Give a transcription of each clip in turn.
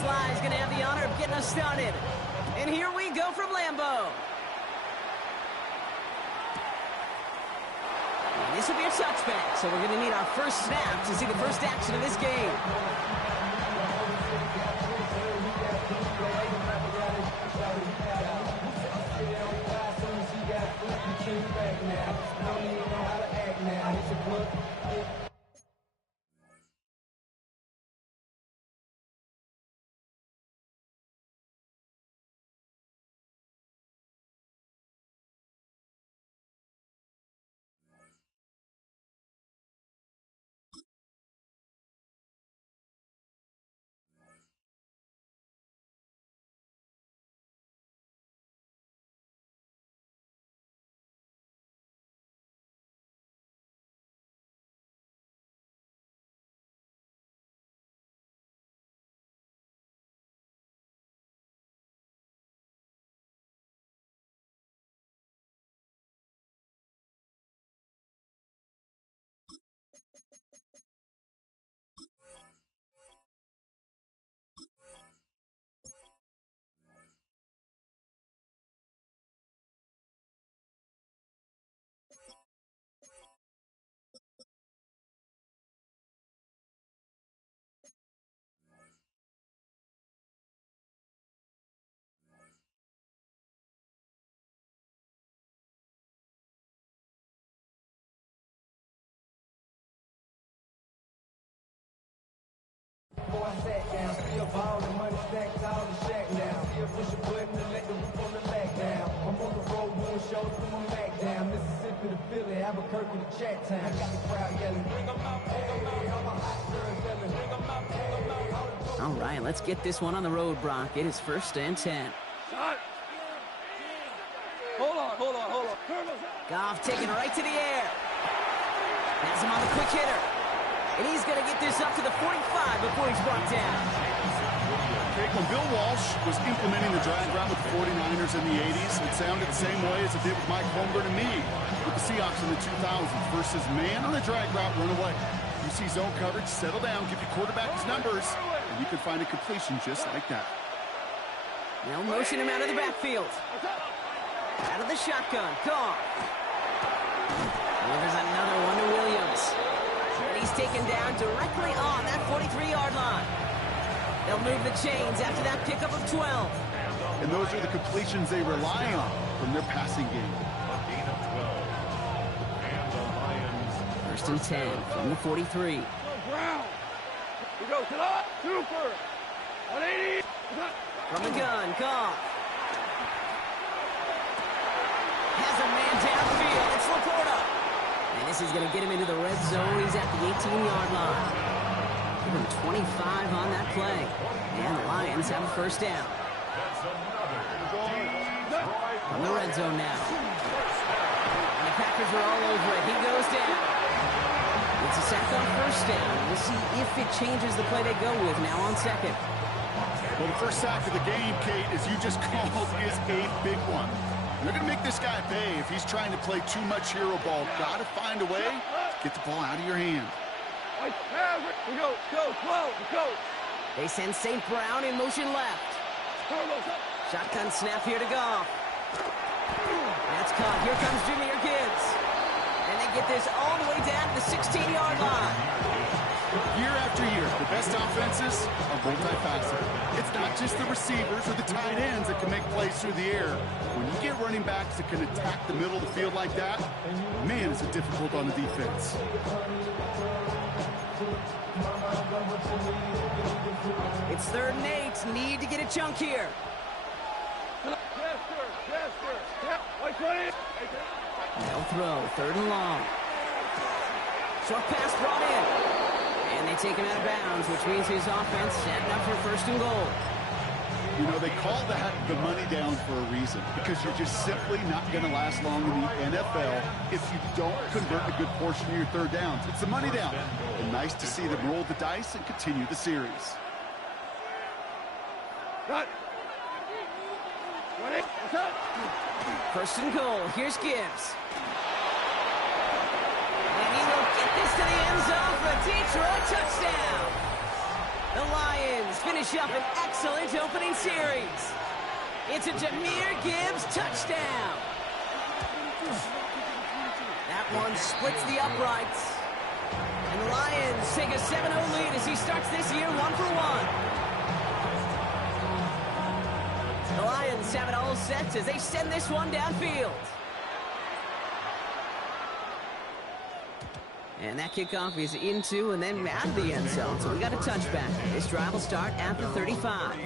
Sly is going to have the honor of getting us started. And here we go from Lambeau. And this will be a touchback, so we're going to need our first snap to see the first action of this game. Before I sat down, see a ball and money stacked all the shack now. See a push a button to let the roof on the back down. I'm on the road doing shows with my Mac down. Mississippi to Philly, Albuquerque to Chat Town. I got the crowd yelling, bring 'em out, hey, all my hot girls yelling, bring 'em out, hey. All right, let's get this one on the road, Brock. It is 1st and 10. Shot. Hold on. Goff taking it right to the air. Has him on the quick hitter. And he's going to get this up to the 45 before he's brought down. Jake, when Bill Walsh was implementing the drag route with the 49ers in the 80s, it sounded the same way as it did with Mike Holmgren and me with the Seahawks in the 2000s versus man on the drag route, run away. You see zone coverage, settle down, give your quarterback his numbers, and you can find a completion just like that. They'll motion him out of the backfield. Out of the shotgun. Goff. Delivers another one to Williams. And he's taken down directly on that 43-yard line. They'll move the chains after that pickup of 12. And those are the completions they rely on from their passing game. 1st and 10 from the 43. Brown. We go to the super. 180. From the gun, Goff. Has a man downfield. It's Laporta. And this is going to get him into the red zone. He's at the 18-yard line. Give him 25 on that play. And the Lions have a first down. From the red zone now. And the Packers are all over it. He goes down. It's a sack on 1st down. We'll see if it changes the play they go with now on 2nd. Well, the first sack of the game, Kate, as you just called, is a big one. They're going to make this guy pay if he's trying to play too much hero ball. Got to find a way to get the ball out of your hand. We go, 12, go. They send St. Brown in motion left. Shotgun snap here to Goff. That's caught. Here comes Jahmyr Gibbs. And they get this all the way down to the 16-yard line. Year after year, the best offenses are multifaceted. It's not just the receivers or the tight ends that can make plays through the air. When you get running backs that can attack the middle of the field like that, man, is it difficult on the defense. It's 3rd and 8. Need to get a chunk here. They'll throw. 3rd and long. Short pass brought in. And they take him out of bounds, which means his offense setting up for 1st and goal. You know, they call that the money down for a reason, because you're just simply not going to last long in the NFL if you don't convert a good portion of your 3rd downs. It's the money down. And nice to see them roll the dice and continue the series. Cut. 1st and goal. Here's Gibbs. And he will get this to the end zone for a Detroit touchdown. The Lions finish up an excellent opening series. It's a Jahmyr Gibbs touchdown. That one splits the uprights. And the Lions take a 7-0 lead as he starts this year 1-for-1. The Lions have it all set as they send this one downfield. And that kickoff is into and then out of the end zone. So we got a touchback. This drive will start at the 35.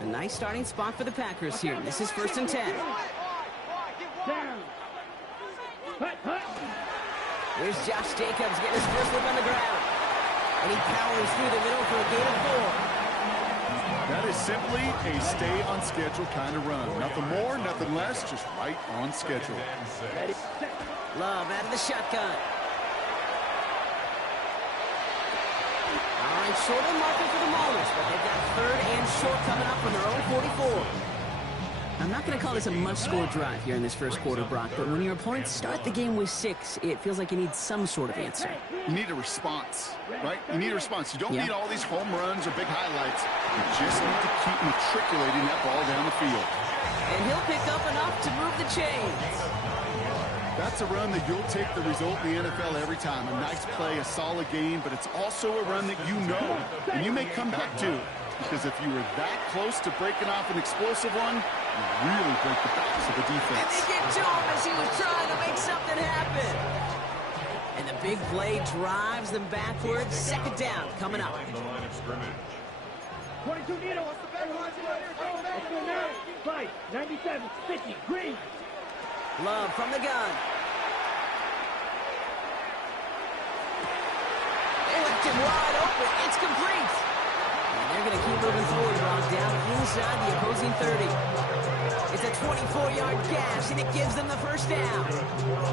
A nice starting spot for the Packers here. This is 1st and 10. Here's Josh Jacobs getting his first look on the ground. And he powers through the middle for a gain of 4. That is simply a stay on schedule kind of run. Nothing more, nothing less, just right on schedule. Love out of the shotgun. All right, short and marking for the Maulers, but they've got 3rd and short coming up from their own 44. I'm not going to call this a must-score drive here in this first quarter, Brock, but when your opponents start the game with 6, it feels like you need some sort of answer. You need a response, right? You need a response. You don't need all these home runs or big highlights. You just need to keep matriculating that ball down the field. And he'll pick up enough to move the chains. That's a run that you'll take the result in the NFL every time. A nice play, a solid game, but it's also a run that you know and you may come back to. Because if you were that close to breaking off an explosive one, you really break the backs of the defense. And they get to him as he was trying to make something happen. And the big play drives them backwards. 2nd down coming up. 22 Nito, what's the back line? Let's go now. Right, 97, 50, green. Love from the gun. They left him wide open. It's complete. And they're going to keep moving forward, Brock, down inside the opposing 30. It's a 24-yard gash, and it gives them the first down.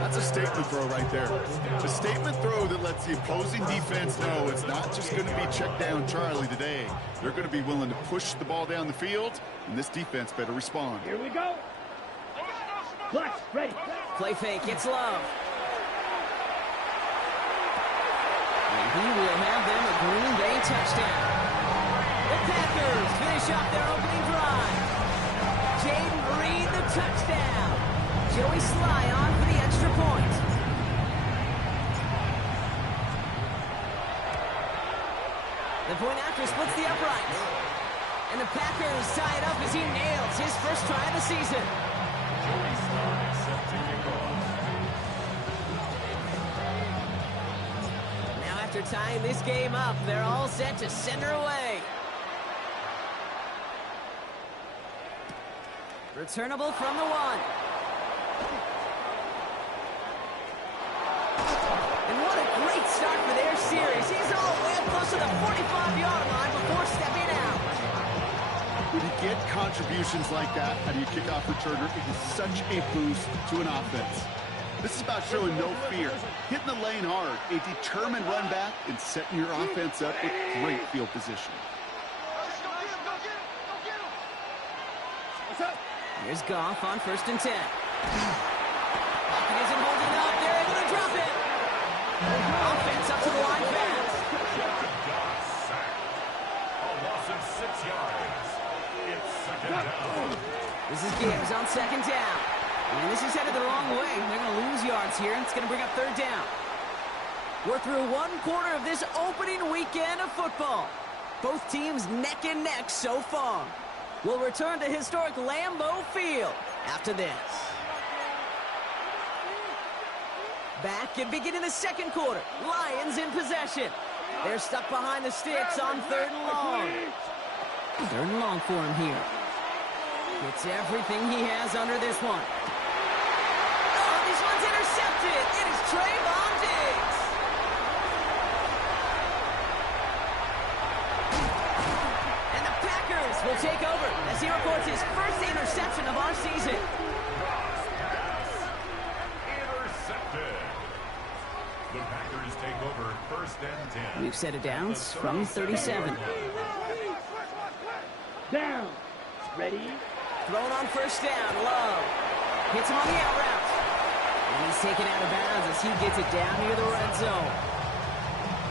That's a statement throw right there. A statement throw that lets the opposing defense know it's not just going to be check down Charlie today. They're going to be willing to push the ball down the field, and this defense better respond. Here we go. Flex, ready. Play fake, it's Love. And he will have them a Green Bay touchdown. The Packers finish off their opening drive. Jaden Reed, the touchdown. Joey Sly on for the extra point. The point after splits the uprights. And the Packers tie it up as he nails his first try of the season. Now after tying this game up, they're all set to send her away. Returnable from the 1. And what a great start for their series. He's all the way up close to the 45-yard line before stepping out. When you get contributions like that out of your kickoff returner, it is such a boost to an offense. This is about showing no fear, hitting the lane hard, a determined run back, and setting your offense up with great field position. Here's Goff on 1st and 10. Pocket isn't holding up. They're able to drop it. Offense up to the line fast. A loss of 6 yards. It's 2nd down. This is Gibbs on 2nd down. And this is headed the wrong way. They're going to lose yards here. It's going to bring up 3rd down. We're through 1 quarter of this opening weekend of football. Both teams neck and neck so far. We'll return to historic Lambeau Field after this. Back and beginning the 2nd quarter. Lions in possession. They're stuck behind the sticks on 3rd and long. 3rd and long for him here. Gets everything he has under this one. Oh, this one's intercepted. It is Trayvon Diggs. Will take over as he records his first interception of our season. Intercepted. The Packers take over 1st and 10. We've set it down from 37. Down. Ready. Thrown on 1st down. Love. Hits him on the out route. And he's taken out of bounds as he gets it down near the red zone.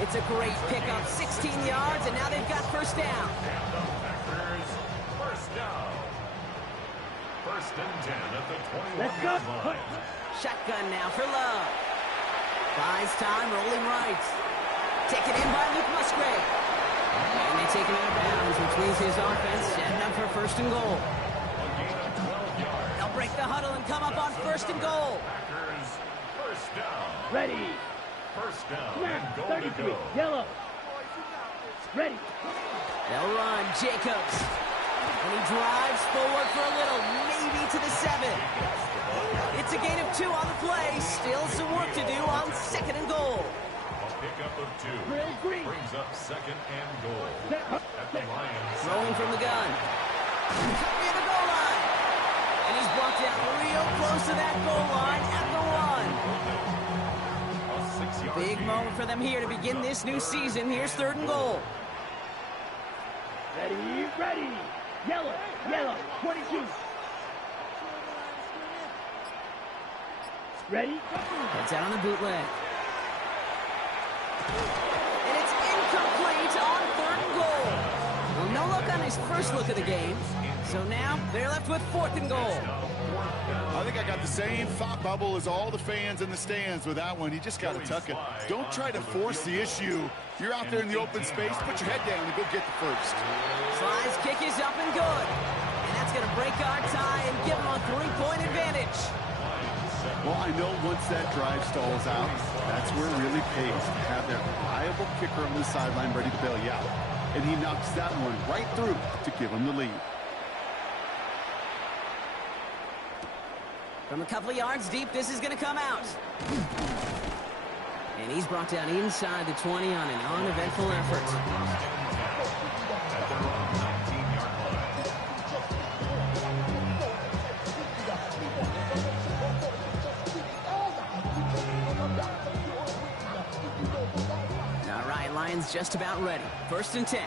It's a great pickup, 16 yards, and now they've got first down. And the Packers, first down. First and 10 at the 21-yard line. Shotgun now for Love. Buys time, rolling right. Taken in by Luke Musgrave. And they take him out of bounds, which means his offense setting up for first and goal. A gain of 12 yards. They'll break the huddle and come up on first and goal. Packers, first down. Ready. First down Snap. and goal to 33. go. Yellow. Ready. They'll run. Jacobs. And he drives forward for a little, maybe to the 7. It's a gain of 2 on the play. Still some work to do on second and goal. A pickup of 2 Green. brings up second and goal. At the Lions. Throwing from the gun. Near the goal line. And he's brought down real close to that goal line at the 1. A 6-yard Big gain. moment for them here to begin this new season. Here's third and goal. Ready. Ready. Yellow. Yellow. 22. Ready. Heads out on the bootleg. And it's incomplete on third and goal. Well, no luck on his first look of the game. So now they're left with fourth and goal. I think I got the same thought bubble as all the fans in the stands with that one. You just got to tuck it. Don't try to force the issue. You're out there in the open space, put your head down and go get the first. Slide's kick is up and good. And that's going to break our tie and give them a 3-point advantage. Well, I know once that drive stalls out, that's where it really pays to have that reliable kicker on the sideline ready to bail you out. And he knocks that one right through to give him the lead. From a couple of yards deep, this is going to come out. And he's brought down inside the 20 on an uneventful effort. At their own 19-yard line. All right, Lions just about ready. First and 10.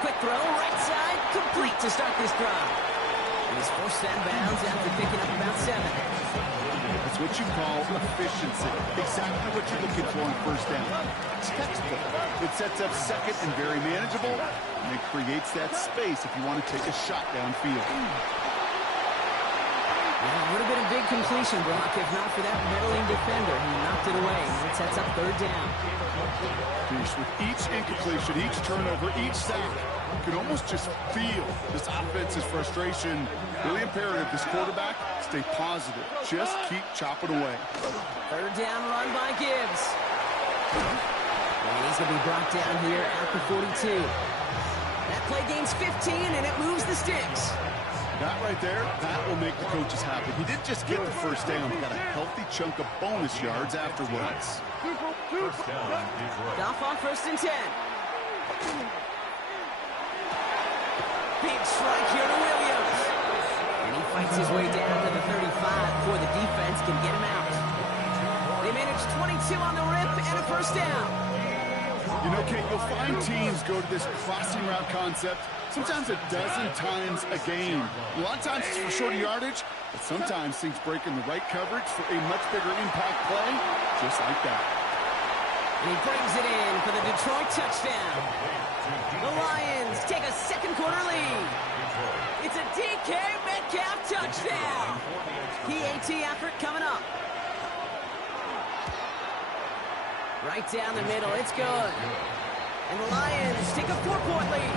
Quick throw, right side, complete to start this drive. And he's forced out of bounds after picking up about 7. That's what you call efficiency. Exactly what you're looking for on first down. Textbook. It sets up second and very manageable, and it creates that space if you want to take a shot downfield. Well, it would have been a big completion, Brock, if not for that meddling defender who knocked it away. And it sets up third down. Finish with each incompletion, each turnover, each sack. You can almost just feel this offense's frustration. Really imperative, this quarterback, stay positive. Just keep chopping away. Third down run by Gibbs. And he's going to be brought down here at the 42. That play gains 15, and it moves the sticks. That right there, that will make the coaches happy. He didn't just get the first down, he got a healthy chunk of bonus yards afterwards. First down, Detroit. Goff on first and 10. Big strike here to Williams. And he fights his way down to the 35 before the defense can get him out. They manage 22 on the rip and a first down. You know, Kate, you'll find teams go to this crossing route concept sometimes a dozen times a game. A lot of times it's for shorter yardage, but sometimes things break in the right coverage for a much bigger impact play, just like that. And he brings it in for the Detroit touchdown. The Lions take a second quarter lead. It's a DK Metcalf touchdown. PAT effort coming up. Right down the middle, it's good. And the Lions take a 4-point lead.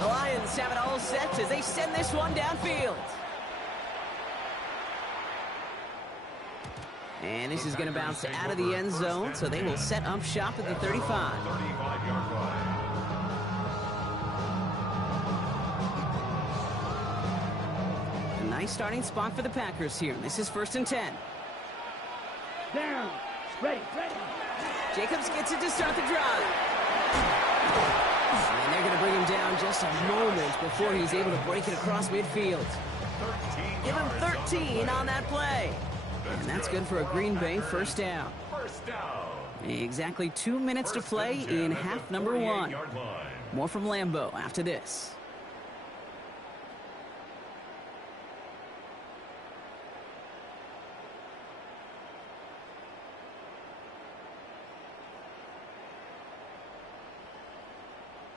The Lions have it all set as they send this one downfield. And this is going to bounce out of the end zone, so they will set up shop at the 35. 35-yard line. A nice starting spot for the Packers here. This is first and 10. Down. Ready. Ready. Jacobs gets it to start the drive. And they're going to bring him down just a moment before he's able to break it across midfield. Give him 13 on that play. And that's good for a Green Bay first down. First down. Exactly 2 minutes to play in half number 1. More from Lambeau after this.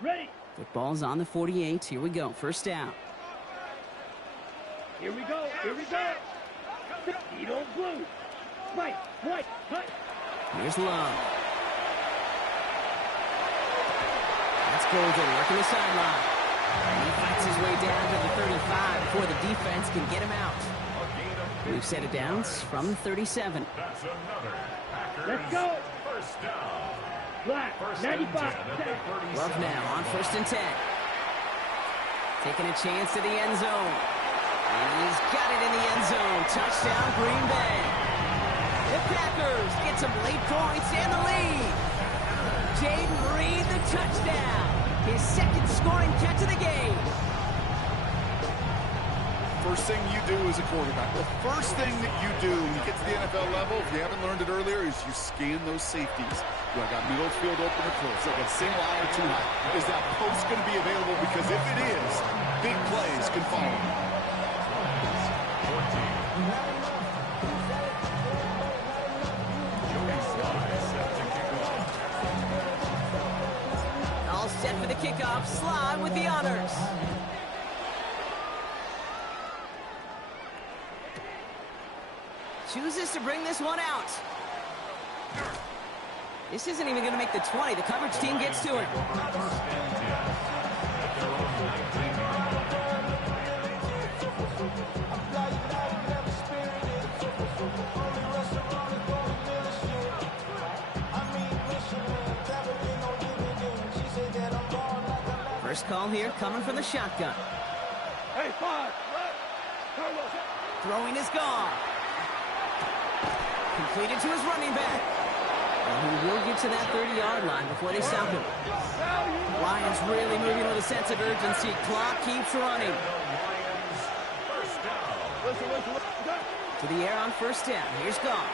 Ready. Football's on the 48. Here we go. First down. Here we go. Here we go. Speedo blue. Right. Right. Cut. Here's Love. That's Golden working the sideline. And he fights his way down to the 35 before the defense can get him out. We've set it down from the 37. That's another Packers Let's go. first down. Black. First and 95. 10 at the 37. Love now on 1st and 10. Taking a chance to the end zone. And he's got it in the end zone. Touchdown, Green Bay. The Packers get some late points and the lead. Jaden Reed, the touchdown. His second scoring catch of the game. First thing you do as a quarterback, the first thing that you do when you get to the NFL level, if you haven't learned it earlier, is you scan those safeties. Do I got middle field open or close? Do I got single eye or too high? Is that post going to be available? Because if it is, big plays can follow. All set for the kickoff. Sly with the honors. Chooses to bring this one out. This isn't even going to make the 20. The coverage team gets to it. First call here coming from the shotgun. Hey, 5. Throwing is gone. Completed to his running back. And he will get to that 30-yard line before they stop him. Lions really moving with a sense of urgency. Clock keeps running. To the air on first down. Here's Goff.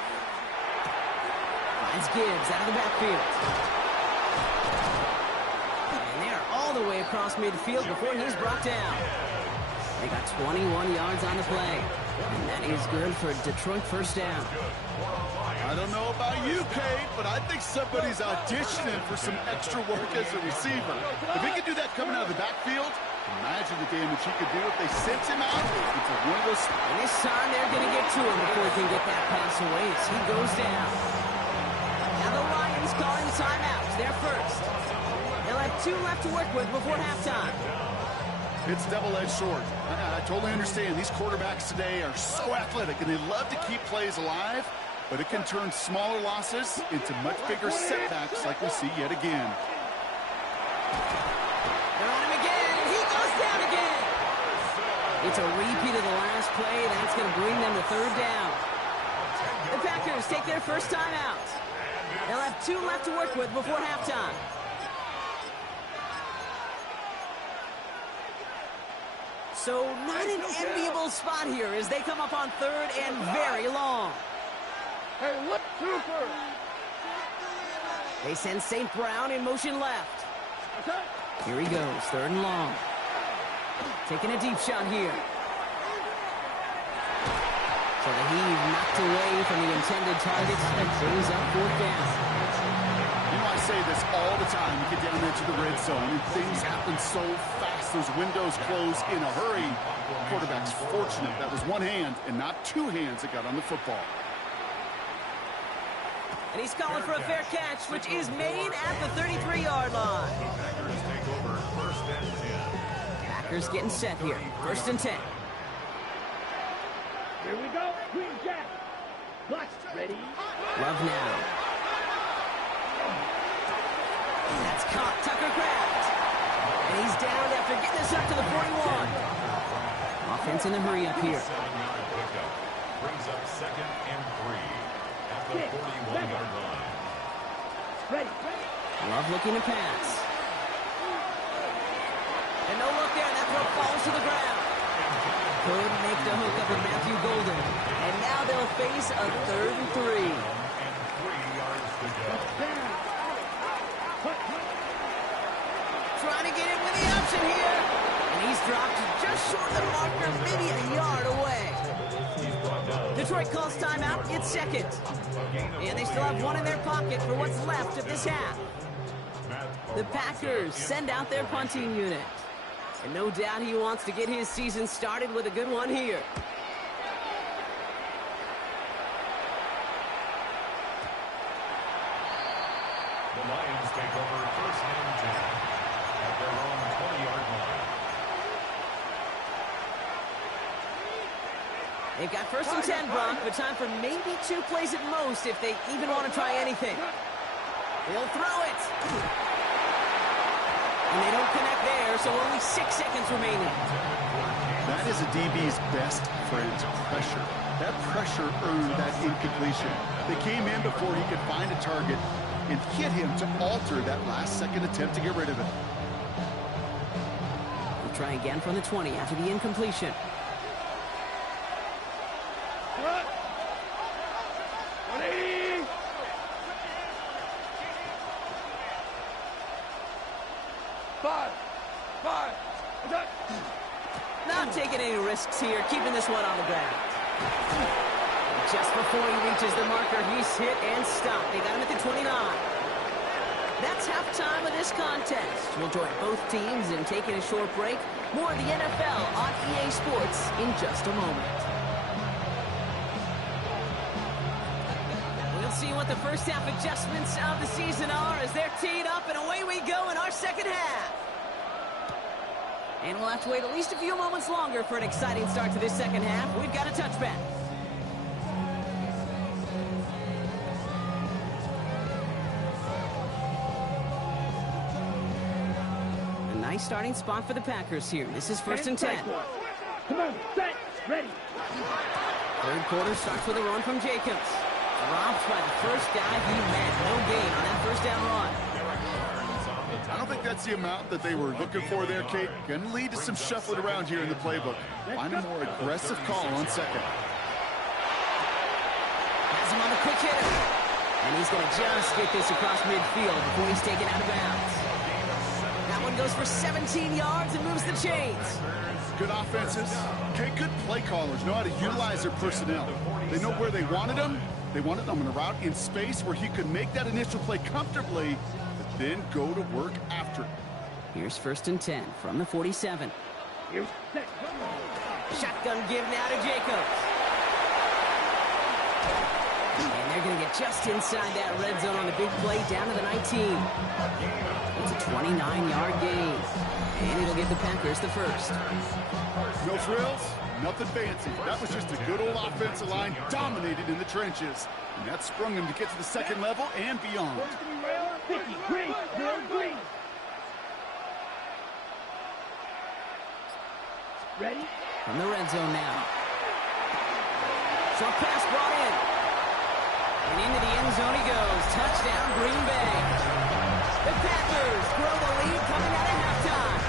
Finds Gibbs out of the backfield. And they're all the way across midfield before he's brought down. They got 21 yards on the play. And that is good for Detroit first down. I don't know about you, Kate, but I think somebody's auditioning for some extra work as a receiver. If he could do that coming out of the backfield, imagine the damage he could do if they sent him out. It's one of those... And this time they're going to get to him before he can get that pass away as he goes down. Now the Lions calling the timeout. They're first. They'll have 2 left to work with before halftime. It's double-edged sword. I totally understand. These quarterbacks today are so athletic, and they love to keep plays alive, but it can turn smaller losses into much bigger setbacks like we see yet again. They're on him again, and he goes down again. It's a repeat of the last play. That's going to bring them to third down. The Packers take their first time out. They'll have 2 left to work with before halftime. So not an enviable spot here as they come up on third and very long. Hey, look, Trooper. They send St. Brown in motion left. Here he goes, third and long. Taking a deep shot here. So the heave knocked away from the intended target and brings up fourth down. You know, I say this all the time. You get down there to the red zone, and things happen so fast. Those windows close in a hurry. Quarterback's fortunate. That was one hand and not 2 hands that got on the football. And he's calling for a fair catch, which is made at the 33-yard line. Packers take over first and 10. Packers getting set here. First and 10. Here we go. Green Jack. Black. Ready. Love now. That's caught. Tucker Kraft. And he's down after getting this up to the 41. Offense in a hurry up here. Brings up second and 3 at the 41-yard line. Ready. Love looking to pass. And no look there. That throw falls to the ground. Couldn't make the hook up with Matthew Golden. And now they'll face a 3rd and 3. And 3 yards to go. Trying to get in with the option here. And he's dropped just short of the marker, maybe a yard away. Detroit calls timeout. It's second. And they still have one in their pocket for what's left of this half. The Packers send out their punting unit. And no doubt he wants to get his season started with a good one here. The Lions take over first and 10 at their own 20-yard line. They've got first and 10, Brock, but time for maybe 2 plays at most if they even want to try anything. They'll throw it. And they don't connect there, so only 6 seconds remaining. That is a DB's best friend, pressure. That pressure earned that incompletion. They came in before he could find a target and hit him to alter that last-second attempt to get rid of it. We'll try again from the 20 after the incompletion. Not taking any risks here, keeping this one on the ground. Just before he reaches the marker, he's hit and stopped. They got him at the 29. That's halftime of this contest. We'll join both teams in taking a short break. More of the NFL on EA Sports in just a moment. We'll see what the first half adjustments of the season are as they're teed up, and away we go in our second half. And we'll have to wait at least a few moments longer for an exciting start to this second half. We've got a touchback. A nice starting spot for the Packers here. This is first and 10. Come on, set, ready. Third quarter starts with a run from Jacobs. Dropped by the first guy he met. No gain on that first down run. I don't think that's the amount that they were looking for there, Kate. Going to lead to some shuffling around here in the playbook. Find a more aggressive call on second. Has him on a quick hitter. And he's going to just get this across midfield before he's taken out of bounds. That one goes for 17 yards and moves the chains. Good offenses. Okay, good play callers know how to utilize their personnel. They know where they wanted them. They wanted them in a route in space where he could make that initial play comfortably, then go to work after. Here's first and 10 from the 47. Shotgun give now to Jacobs. And they're going to get just inside that red zone on the big play down to the 19. It's a 29-yard gain. And it'll give the Packers the first. No frills, nothing fancy. That was just a good old offensive line dominated in the trenches. And that sprung them to get to the second level and beyond. 50, green, green. Ready? From the red zone now. Short pass brought in. And into the end zone he goes. Touchdown, Green Bay. The Packers grow the lead coming out of halftime.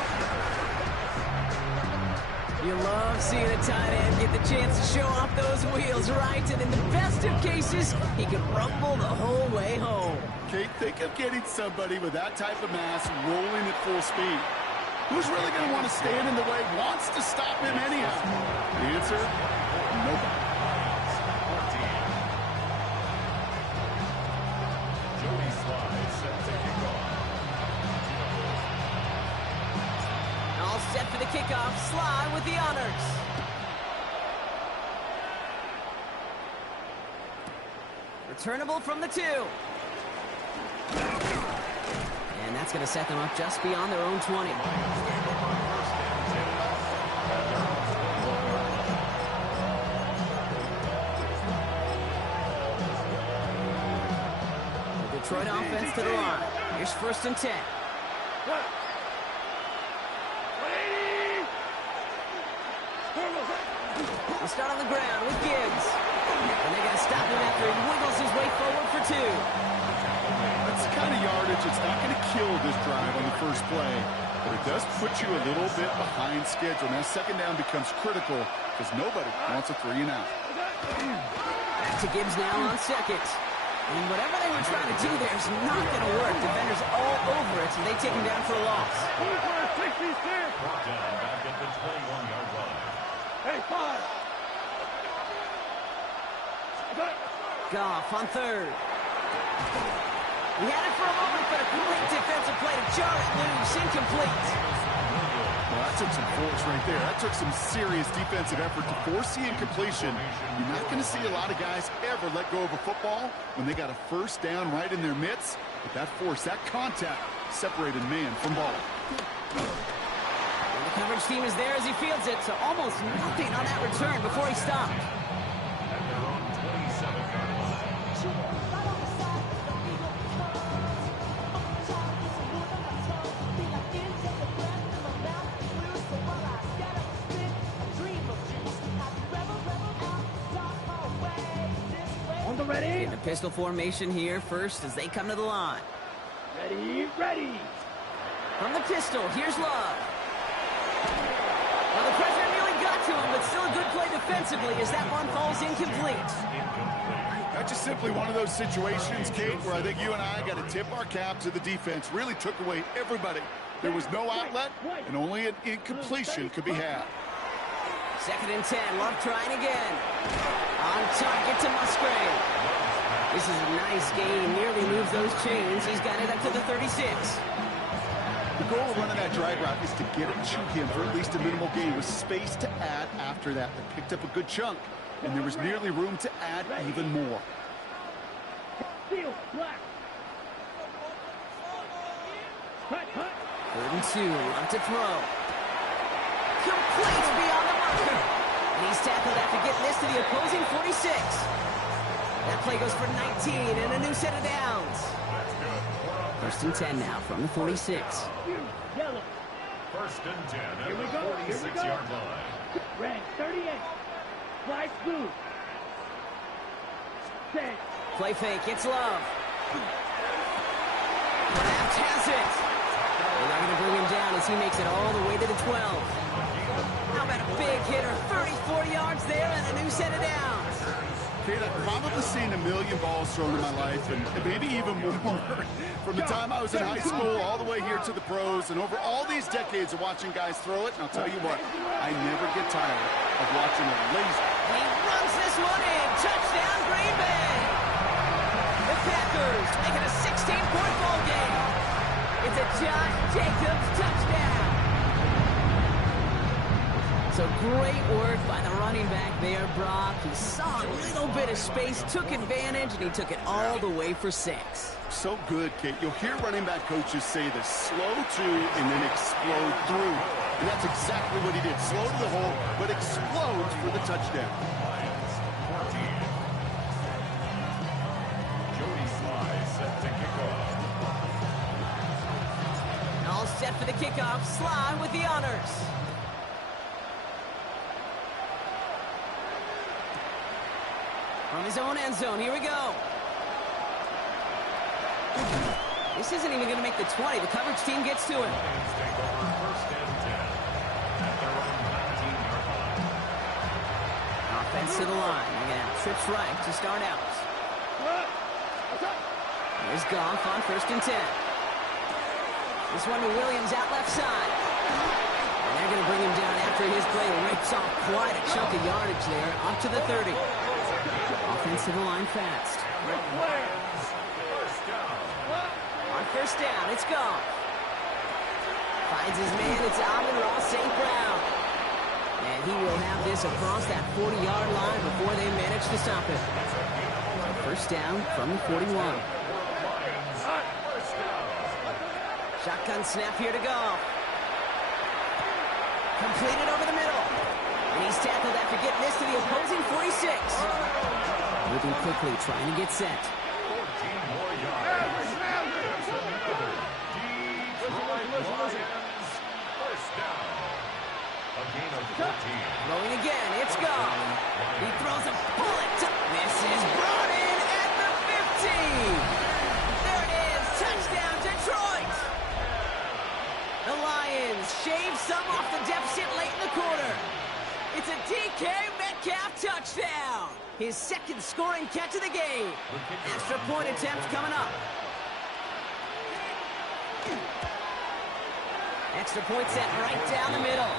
You love seeing a tight end get the chance to show off those wheels, right? And in the best of cases, he can rumble the whole way home. Kate, think of getting somebody with that type of mass rolling at full speed. Who's really going to want to stand in the way, wants to stop him anyhow? The answer, nobody. Joey Sly set to kick off. All set for the kickoff. Sly with the honors. Returnable from the 2. And that's going to set them up just beyond their own 20. The Detroit offense to the line. Here's first and 10. He'll start on the ground with Gibbs. And they're going to stop him after he wiggles his way forward for 2. That's the kind of yardage that's not going to kill this drive on the first play, but it does put you a little bit behind schedule. Now second down becomes critical because nobody wants a 3 and out. Back to Gibbs now on second. And whatever they were trying to do there is not going to work. Defenders all over it, so they take him down for a loss. Brought down back at the 21-yard line. Hey, 5. Goff on third. He had it for a moment, but a great defensive play to jar it loose. Incomplete. Well, that took some force right there. That took some serious defensive effort to force the incompletion. You're not going to see a lot of guys ever let go of a football when they got a first down right in their midst. But that force, that contact, separated man from ball. And the coverage team is there as he fields it, so almost nothing on that return before he stopped. At their own 27-yard line. On the ready. In the pistol formation here first as they come to the line. Ready, ready. From the pistol, here's Love. Well, the pressure nearly got to him, but still a good play defensively as that one falls incomplete. That's just simply one of those situations, Kate, where I think you and I got to tip our cap to the defense. Really took away everybody. There was no outlet, and only an incompletion could be had. 2nd and 10, Love trying again. On target to Musgrave. This is a nice game, nearly moves those chains. He's got it up to the 36. The goal of running that drag route is to get it to him for at least a minimal gain with space to add after that. They picked up a good chunk, and there was nearly room to add even more. Steal, black. Cut, cut. 3rd and 2, Love to throw. Complete beyond the marker. And he's tackled after getting this to the opposing 46. That play goes for 19 and a new set of downs. 1st and 10 now from the 46. Yellow. 1st and 10 at Here we the go, here we go. 46-yard line. Red, 38. Flash blue. 10. Play fake, it's Love. Kraft has it. They're not going to bring him down as he makes it all the way to the 12. How about a big hitter? 34 yards there and a new set of downs. Kate, I've probably seen a million balls thrown in my life, and maybe even more. From the time I was in high school all the way here to the pros, and over all these decades of watching guys throw it, and I'll tell you what, I never get tired of watching a laser. And he runs this one in. Touchdown, Green Bay. The Packers make it a 16-point ball game. It's a Josh Jacobs touchdown. So great work by the running back there, Brock. He saw a little bit of space, took advantage, and he took it all the way for 6. So good, Kate. You'll hear running back coaches say this: slow to and then explode through. And that's exactly what he did. Slow to the hole, but explodes for the touchdown. Lions 14. Jody Sly set to kick off. All set for the kickoff. Sly with the honors. From his own end zone, here we go. This isn't even going to make the 20. The coverage team gets to him. Lions take over 1st and 10 at their own 19-yard line. Offense to the line. They're going to have trips right to start out. There's Goff on 1st and 10. This one to Williams out left side. And they're going to bring him down after his play rips off quite a chunk of yardage there, up to the 30. Offense to the line fast. On 1st down, it's Goff. Finds his man, it's Amon-Ra St. Brown. And he will have this across that 40-yard line before they manage to stop it. 1st down from the 41. Shotgun snap here to Goff. Completed over the middle. And he's tackled after getting this to the opposing 46. Moving quickly, trying to get set. 14 more yards. Lions, 1st down. A gain of 14. Throwing again, it's Goff. He throws a bullet. This is brought in at the 15. There it is, touchdown Detroit. The Lions shave some off the deficit late in the quarter. It's a DK Metcalf touchdown. His second scoring catch of the game. Extra point attempt coming up. Extra point set right down the middle.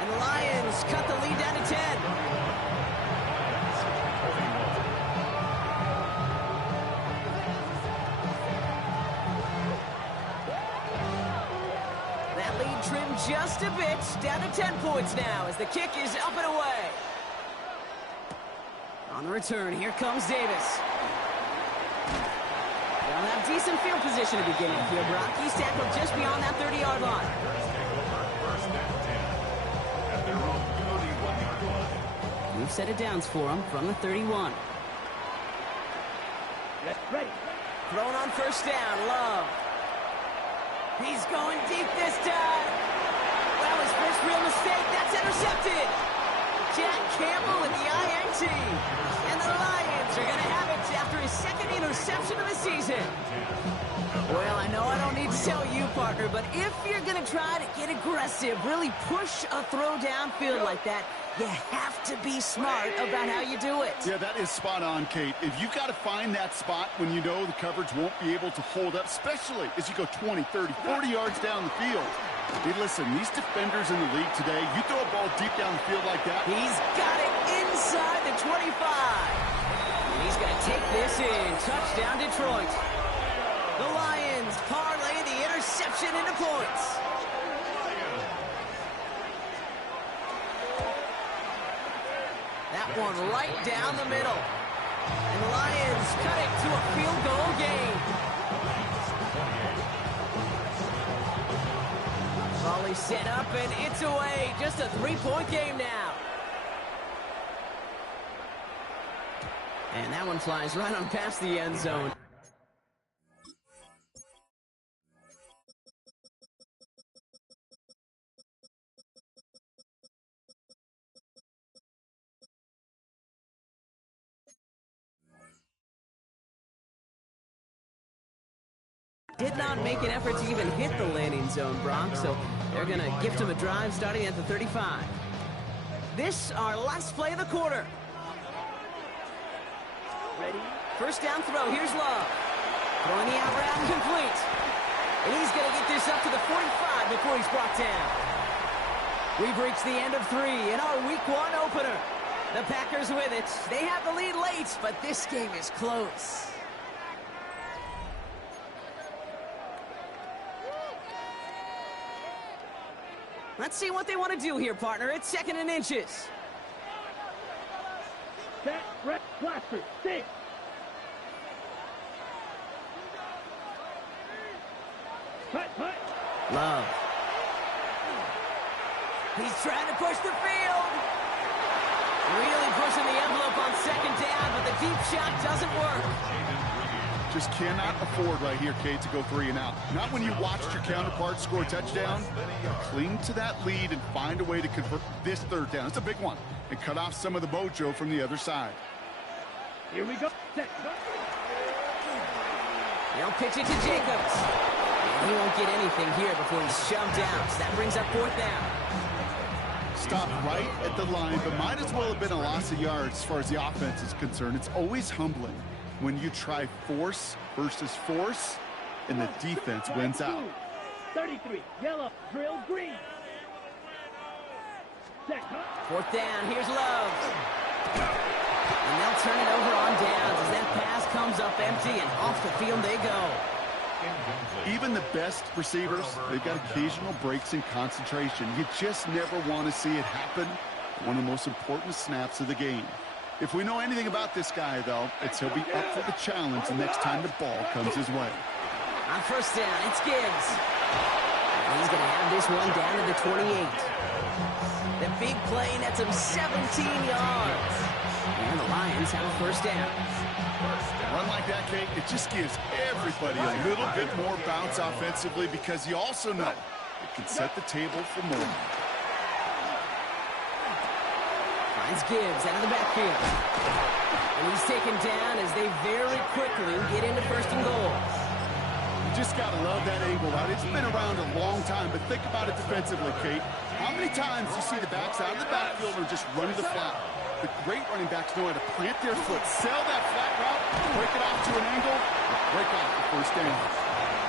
And the Lions cut the lead down to 10. That lead trimmed just a bit, down to 10 points now as the kick is up and away. On the return, here comes Davis. They'll have decent field position to begin with here, Brock. He's tackled just beyond that 30-yard line. Move set of downs for him from the 31. Ready. Thrown on first down, Love. He's going deep this time. Well, his first real mistake, that's intercepted. Jack Campbell with the INT. And the Lions are going to have it after his second interception of the season. Well, I know I don't need to tell you, partner, but if you're going to try to get aggressive, really push a throw downfield like that, you have to be smart about how you do it. Yeah, that is spot on, Kate. If you've got to find that spot when you know the coverage won't be able to hold up, especially as you go 20, 30, 40 yards down the field. Hey, listen, these defenders in the league today, you throw a ball deep down the field like that. He's got it inside the 25. And he's going to take this in. Touchdown, Detroit. The Lions parlay the interception into points. That one right down the middle. And the Lions cut it to a field goal game. Volley set up and it's away. Just a 3-point game now. And that one flies right on past the end zone. Did not make an effort to even hit the landing zone, Brock, so they're going to gift him a drive starting at the 35. This, our last play of the quarter. Ready. First down throw, here's Love. Throwing the out route complete. And he's going to get this up to the 45 before he's brought down. We've reached the end of 3 in our Week 1 opener. The Packers with it. They have the lead late, but this game is close. Let's see what they want to do here, partner. It's 2nd and inches. Set, rep, blaster, 6. Cut. Love. He's trying to push the field. Really pushing the envelope on 2nd down, but the deep shot doesn't work. Just cannot afford right here, Kate, to go 3 and out. Not when you watched your counterpart score a touchdown. Cling to that lead and find a way to convert this 3rd down. It's a big one. And cut off some of the mojo from the other side. Here we go. Set. They'll pitch it to Jacobs. And he won't get anything here before he's shoved out. So that brings up 4th down. Stopped right at the line, but might as well have been a loss of yards as far as the offense is concerned. It's always humbling when you try force versus force, and the defense wins out. 33, yellow, drill, green. Set. 4th down, here's Love. And they'll turn it over on downs as that pass comes up empty, and off the field they go. Even the best receivers, they've got occasional breaks in concentration. You just never want to see it happen. One of the most important snaps of the game. If we know anything about this guy, though, it's he'll be up for the challenge the next time the ball comes his way. On 1st down, it's Gibbs. And he's going to have this one down to the 28. The big play nets him 17 yards. And the Lions have a 1st down. A run like that, Kate, it just gives everybody a little bit more bounce offensively because you also know it can set the table for more. Finds Gibbs out of the backfield. And he's taken down as they very quickly get into 1st and goal. You just got to love that angle out. It's been around a long time, but think about it defensively, Kate. How many times do you see the backs out of the backfield or just run to the flat? The great running backs know how to plant their foot, sell that flat route, break it off to an angle, break off the first down.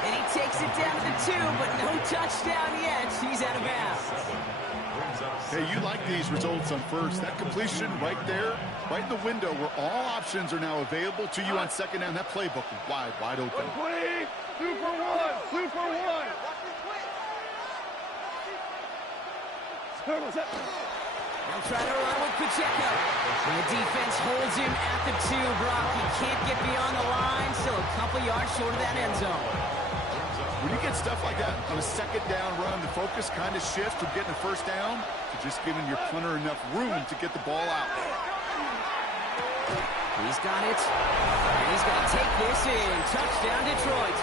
And he takes it down to the 2, but no touchdown yet. He's out of bounds. Hey, you like these results on first. That completion right there, right in the window where all options are now available to you on second down. That playbook wide open. 120, 2 for 1, 2 for 1. Turtles up. They'll try to run with Pacheco. And the defense holds him at the 2, Brock. He can't get beyond the line. Still a couple yards short of that end zone. When you get stuff like that on a second down run, the focus kind of shifts from getting a first down to just giving your punter enough room to get the ball out. He's got it. And he's going to take this in. Touchdown, Detroit.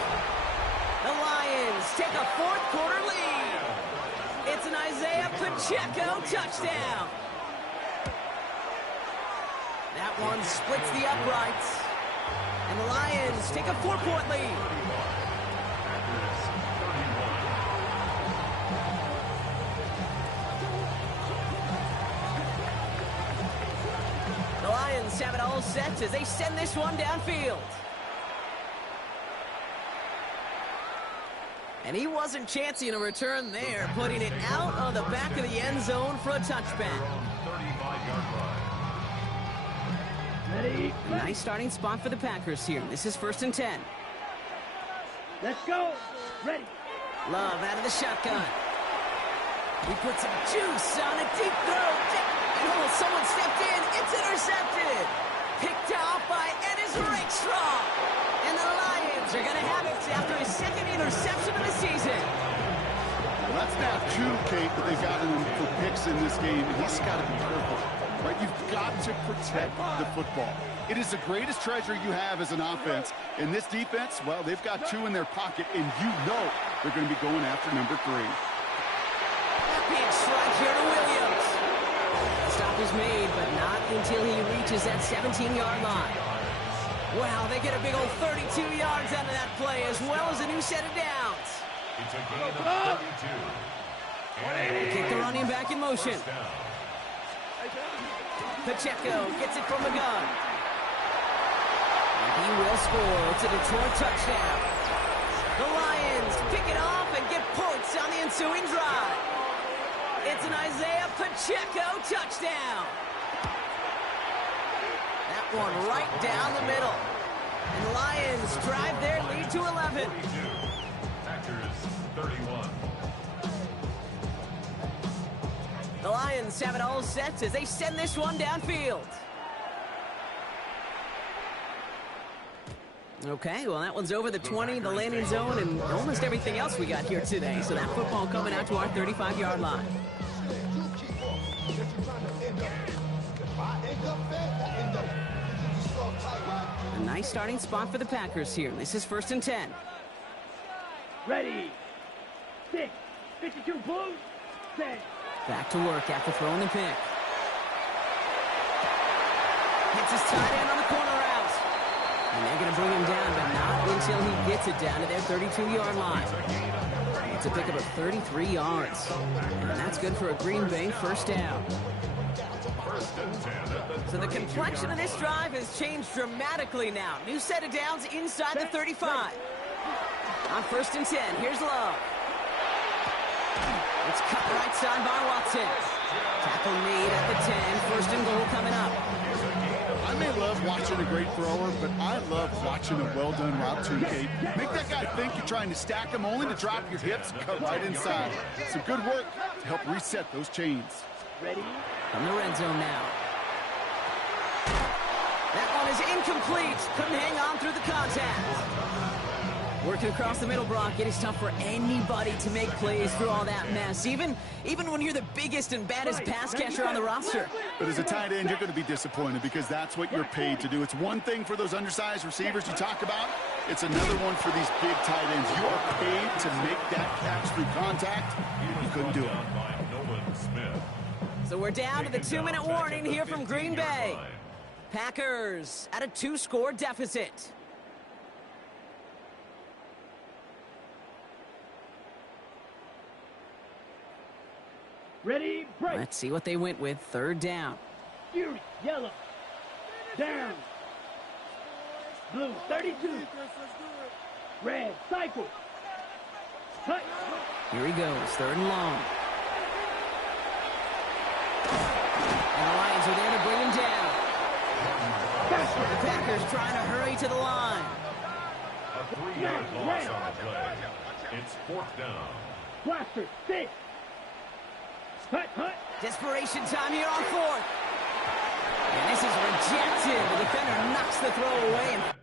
The Lions take a fourth-quarter lead. It's an Isaiah Pacheco touchdown. That one splits the uprights. And the Lions take a 4-point lead. The Lions have it all set as they send this one downfield. And he wasn't chancing a return there, putting it out on the back of the end zone for a touchback. Ready? Nice starting spot for the Packers here. This is 1st and 10. Let's go. Ready. Love out of the shotgun. He puts some juice on a deep throw. Oh, someone stepped in. It's intercepted. Picked off by Ennis Rakestraw. And the Lions are going to have it after his second interception of the season. Well, that's now 2, Kate, that they've gotten him for picks in this game, and he's got to be careful. Right? You've got to protect the football. It is the greatest treasure you have as an offense. And this defense, well, they've got 2 in their pocket, and you know they're going to be going after number 3. Big strike here to Williams. The stop is made, but not until he reaches that 17-yard line. Wow, they get a big old 32 yards out of that play, as well as a new set of downs. It's a gain of 32. They kick the running back in motion. Pacheco gets it from the gun. And he will score. It's a Detroit touchdown. The Lions pick it off and get points on the ensuing drive. It's an Isaiah Pacheco touchdown. That one right down the middle. And the Lions drive their lead to 11. Packers 31. The Lions have it all set as they send this one downfield. Okay, well, that one's over the 20, the landing zone, and almost everything else we got here today. So that football coming out to our 35-yard line. A nice starting spot for the Packers here. This is 1st and 10. Ready. 6, 52 blue, 10. Back to work after throwing the pick. Hits his tight end on the corner route. And they're going to bring him down, but not until he gets it down to their 32-yard line. It's a pickup of 33 yards. And that's good for a Green Bay first down. So the complexion of this drive has changed dramatically now. New set of downs inside the 35. On 1st and 10, here's Love. It's cut right side by Watson. Tackle made at the 10. 1st and goal coming up. I may love watching a great thrower, but I love watching a well-done route too, Kate. Make that guy think you're trying to stack him only to drop your hips and cut right inside. Some good work to help reset those chains. Ready. From the red zone now. That one is incomplete. Couldn't hang on through the contact. Working across the middle, Brock. It is tough for anybody to make plays through all that mess, even when you're the biggest and baddest pass catcher on the roster. But as a tight end, you're going to be disappointed because that's what you're paid to do. It's one thing for those undersized receivers you talk about. It's another one for these big tight ends. You are paid to make that catch through contact. You couldn't do it. So we're down to the 2-minute warning here from Green Bay. Packers at a 2-score deficit. Ready, break. Let's see what they went with. 3rd down. Fury, yellow. Down. Blue, 32. Red, cycle. Cut. Here he goes, 3rd and long. And the Lions are there to bring him down. The Packers trying to hurry to the line. A 3-yard loss on the play. It's 4th down. Blaster, 6. Cut, cut. Desperation time here on 4th. And this is rejected. The defender knocks the throw away. And